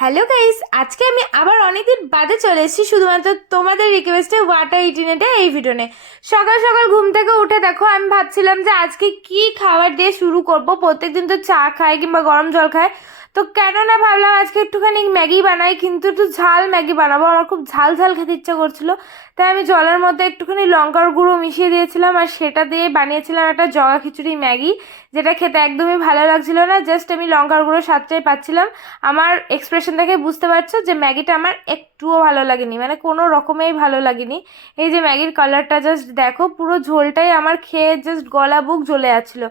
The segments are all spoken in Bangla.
হ্যালো গাইস আজকে আমি আবার অনেকদিন বাদে চলে এসেছি, শুধুমাত্র তোমাদের রিকোয়েস্টে ওয়াটার ইটিনেটে এই ভিডিওনে সকাল সকাল ঘুম থেকে উঠে দেখো, আমি ভাবছিলাম যে আজকে কি খাবার দিয়ে শুরু করব? প্রত্যেকদিন তো চা খায় কিংবা গরম জল খাই। তো কেন না ভাবলাম আজকে একটুখানি ম্যাগি বানাই, কিন্তু একটু ঝাল ম্যাগি বানাবো। আমার খুব ঝাল ঝাল খেতে ইচ্ছা করছিল। তাই আমি জলের মধ্যে একটুখানি লঙ্কার গুঁড়ো মিশিয়ে দিয়েছিলাম আর সেটা দিয়ে বানিয়েছিলাম একটা জগা খিচুড়ি ম্যাগি, যেটা খেতে একদমই ভালো লাগছিল না। জাস্ট আমি লঙ্কার গুঁড়ো স্বাদটাই পাচ্ছিলাম। আমার এক্সপ্রেশন দেখে বুঝতে পারছ যে ম্যাগিটা আমার একটুও ভালো লাগেনি মানে কোনো রকমেই ভালো লাগেনি। এই যে ম্যাগির কালারটা জাস্ট দেখো, পুরো ঝোলটাই আমার খেয়ে জাস্ট গলা বুক জ্বলে যাচ্ছিল।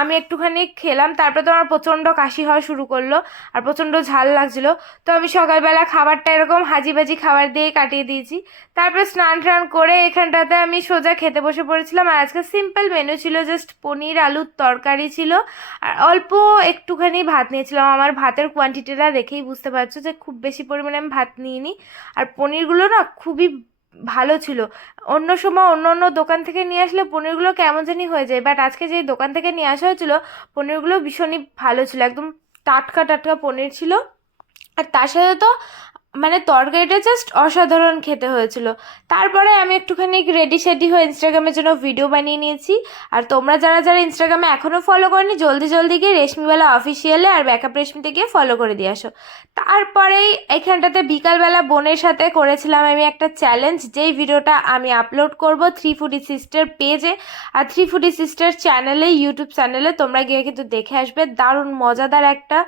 আমি একটুখানি খেলাম, তারপরে তো আমার প্রচণ্ড কাশি হওয়া শুরু করল আর প্রচণ্ড ঝাল লাগছিল। তো আমি সকালবেলা খাবারটা এরকম হাজি বাজি খাবার দিয়ে কাটিয়ে দিয়েছি। তারপরে স্নান টান করে এখানটাতে আমি সোজা খেতে বসে পড়েছিলাম আর আজকে সিম্পল মেনু ছিল জাস্ট পনির আলুর তরকারি ছিল। আর অল্প একটুখানি ভাত নিয়েছিলাম। আমার ভাতের কোয়ান্টিটিটা দেখেই বুঝতে পারছ যে খুব বেশি পরিমাণে আমি ভাত নিইনি। আর পনিরগুলো না খুবই ভালো ছিল। অন্য সময় অন্য অন্য দোকান থেকে নিয়ে আসলে পনিরগুলো কেমন জানি হয়ে যায়। বাট আজকে যে দোকান থেকে নিয়ে আসা হয়েছিল, পনিরগুলো ভীষণই ভালো ছিল। একদম টাটকা টাটকা পনির ছিল। আর তার সাথে তো মানে তরকারিটা জাস্ট অসাধারণ খেতে হয়েছিল। তারপরে আমি একটুখানি রেডি সেডি হয়ে ইনস্টাগ্রামের জন্য ভিডিও বানিয়ে নিয়েছি। আর তোমরা যারা যারা ইনস্টাগ্রামে এখনও ফলো করনি, জলদি জলদি গিয়ে রেশমিওয়ালা অফিসিয়ালে আর ব্যাকআপ রেশমিতে গিয়ে ফলো করে দিয়ে আসো। তারপরেই এখানটাতে বিকালবেলা বোনের সাথে করেছিলাম আমি একটা চ্যালেঞ্জ যেই ভিডিওটা আমি আপলোড করব থ্রি ফুডি সিস্টার পেজে আর থ্রি ফুডি সিস্টার চ্যানেলে ইউটিউব চ্যানেলে তোমরা গিয়ে কিন্তু দেখে আসবে। দারুণ, মজাদার একটা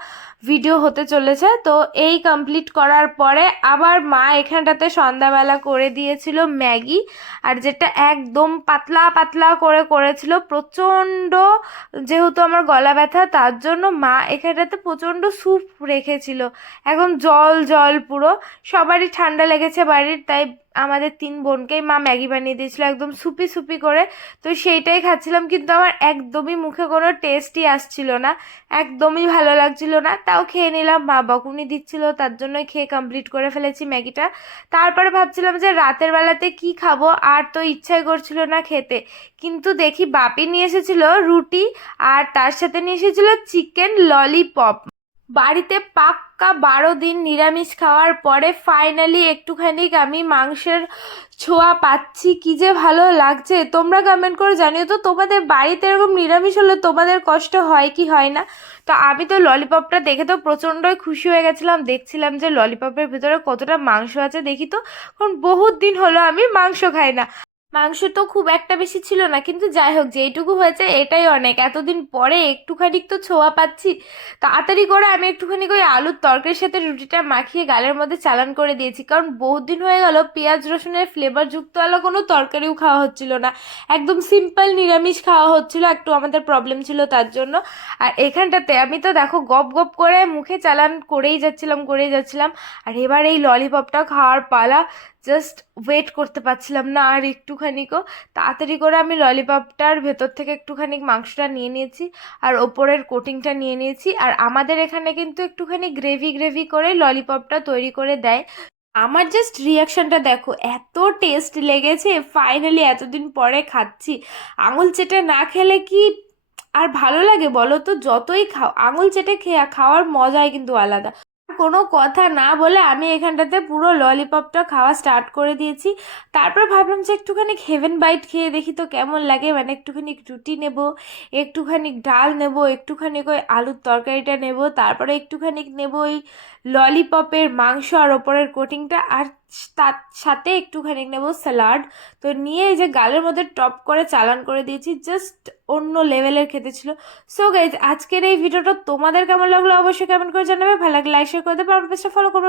ভিডিও হতে চলেছে। তো এই কমপ্লিট করার পরে আবার মা এখানটাতে সন্ধ্যাবেলা করে দিয়েছিল ম্যাগি আর যেটা একদম পাতলা পাতলা করে করেছিল, প্রচণ্ড যেহেতু আমার গলা ব্যথা, তার জন্য মা এখানটাতে প্রচণ্ড স্যুপ রেখেছিল। এখন জল জল পুরো। সবারই ঠান্ডা লেগেছে বাড়ির, তাই আমাদের তিন বোনকেই মা ম্যাগি বানিয়ে দিয়েছিল একদম সুপি সুপি করে। তো সেইটাই খাচ্ছিলাম কিন্তু আমার একদমই মুখে কোনো টেস্টই আসছিল না, একদমই ভালো লাগছিল না। তাও খেয়ে নিলাম, মা বকুনি দিচ্ছিল, তার জন্যই খেয়ে কমপ্লিট করে ফেলেছি ম্যাগিটা। তারপরে ভাবছিলাম যে রাতের বেলাতে কি খাব, আর তো ইচ্ছাই করছিল না খেতে। কিন্তু দেখি বাপি নিয়ে এসেছিল রুটি, আর তার সাথে নিয়ে এসেছিল চিকেন ললিপপ বাড়িতে পাক্কা বারো দিন নিরামিষ খাওয়ার পরে ফাইনালি একটুখানি আমি মাংসের ছোঁয়া পাচ্ছি। কি যে ভালো লাগছে। তোমরা কমেন্ট করে জানিও তো, তোমাদের বাড়িতে এরকম নিরামিষ হলে তোমাদের কষ্ট হয় কি হয় না? তো আমি তো ললিপপটা দেখে তো প্রচণ্ডই খুশি হয়ে গেছিলাম। দেখছিলাম যে ললিপপের ভিতরে কতটা মাংস আছে দেখি তো। কারণ বহুত দিন হলো আমি মাংস খাই না। মাংস তো খুব একটা বেশি ছিল না, কিন্তু যাই হোক, যেইটুকু হয়েছে এটাই অনেক। এতদিন পরে একটুখানি তো ছোঁয়া পাচ্ছি। তাড়াতাড়ি করে আমি একটুখানি ওই আলুর তরকারির সাথে রুটিটা মাখিয়ে গালের মধ্যে চালান করে দিয়েছি। কারণ বহুত দিন হয়ে গেল পেঁয়াজ রসুনের ফ্লেভার যুক্ত আলো কোনো তরকারিও খাওয়া হচ্ছিল না। একদম সিম্পল নিরামিষ খাওয়া হচ্ছিল, একটু আমাদের প্রবলেম ছিল তার জন্য। আর এখানটাতে আমি তো দেখো গপ গপ করে মুখে চালান করেই যাচ্ছিলাম করেই যাচ্ছিলাম। আর এবার এই ললিপপটা খাওয়ার পালা জাস্ট ওয়েট করতে পারছিলাম না। আর একটুখানিকও তাড়াতাড়ি করে আমি ললিপপটার ভেতর থেকে একটুখানি মাংসটা নিয়ে নিয়েছি আর ওপরের কোটিংটা নিয়ে নিয়েছি। আর আমাদের এখানে কিন্তু একটুখানি গ্রেভি গ্রেভি করে ললিপপটা তৈরি করে দেয়। আমার জাস্ট রিয়াকশনটা দেখো, এত টেস্ট লেগেছে। ফাইনালি এতদিন পরে খাচ্ছি। আঙুল চেটে না খেলে কি আর ভালো লাগে বলো তো? যতই খাও, আঙুল চেটে খেয়ে, খাওয়ার মজাই কিন্তু আলাদা। কোনো কথা না বলে আমি এখানটাতে পুরো ললিপপটা খাওয়া স্টার্ট করে দিয়েছি। তারপর ভাবলাম যে একটুখানি হেভেন বাইট খেয়ে দেখি তো কেমন লাগে। মানে একটুখানি রুটি নেব, একটুখানি ডাল নেব, একটুখানি ওই আলুর তরকারিটা নেব, তারপরে একটুখানি নেব ওই ললিপপের মাংস আর ওপরের কোটিংটা আর তার সাথে একটুখানি নেব স্যালাড। তো নিয়ে এই যে গালের মধ্যে টপ করে চালান করে দিয়েছি জাস্ট অন্য লেভেলের খেতে ছিল। সো গাইজ আজকের এই ভিডিওটা তোমাদের কেমন লাগল অবশ্যই কেমন করে জানাবে। ভালো লাগলে লাইক শেয়ার করে দেবে। আমার পেজটা ফলো করবে